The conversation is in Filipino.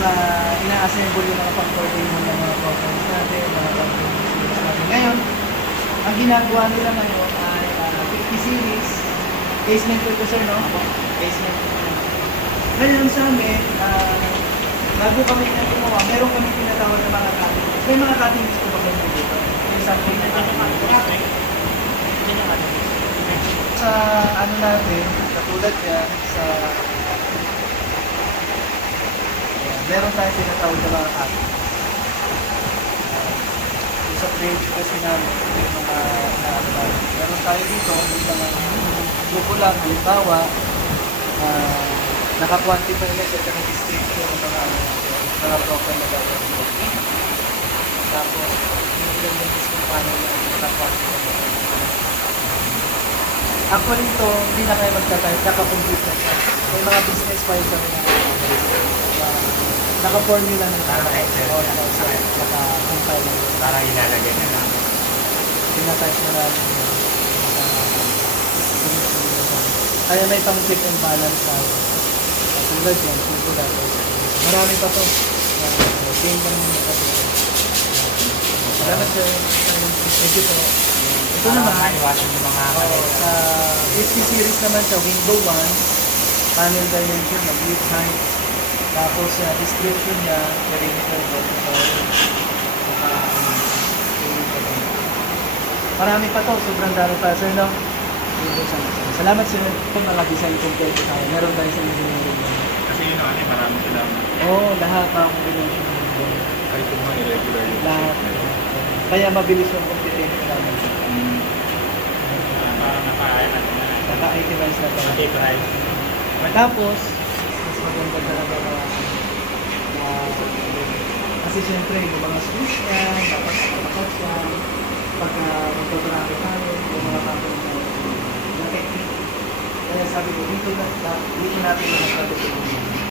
mga ina-assemble yung mga factory ng mga programs natin, mga programs natin. Ngayon, ang ginagawa nila ngayon ay 50 series, casement po ito sir, no? Casement po ito. Ngayon sa amin, bago kami na gumawa, meron kami tinatawag na mga cutting. May mga cutting po ba kayo dito? Yung something na sa ano natin, katulad yan, sa meron tayo tinatawag na mga cutting. Sa page kasi namin, may mga meron tayo dito, may mga grupo lang, halimbawa, naka-quantify na siya sa description ng mga profile na gagawin. Tapos, yung is kung paano yung naka-quantify na siya. Actually ito, hindi na kayo magta-type, naka-complete na siya. May mga business files kami na naka-formula na Para Excel. naka-compile na yun. Para ilalagay na lang. Pinatype na natin yun. Kaya may pang check and balance tayo. Tulad yan, tulad yan. Marami pa to. Game lang yung nakatuloy. Salamat sir. Thank you po. Ito naman, Maiwanan yung mga sa 50 series naman siya, window 1, panel dimension, mag-width height, tapos description niya, perimeter, vertical, marami pa to, sobrang dami pa sir, no? Salamat sir, kung mga design complete tayo, meron tayo sa engineering. Kasi yun ang marami sila. Oo, lahat pa akong dimension. Kahit yung mga irregular yung Lahat. Kaya mabilis yung computation namin. Naka-itemize na to. Okay, price. Tapos, mas maganda talaga kasi siyempre, yung mga switch niya, dapat matakas yan, pagka magbabarami tayo, yung mga company na technique. Kaya sabi ko, dito natin na nagpapatuloy.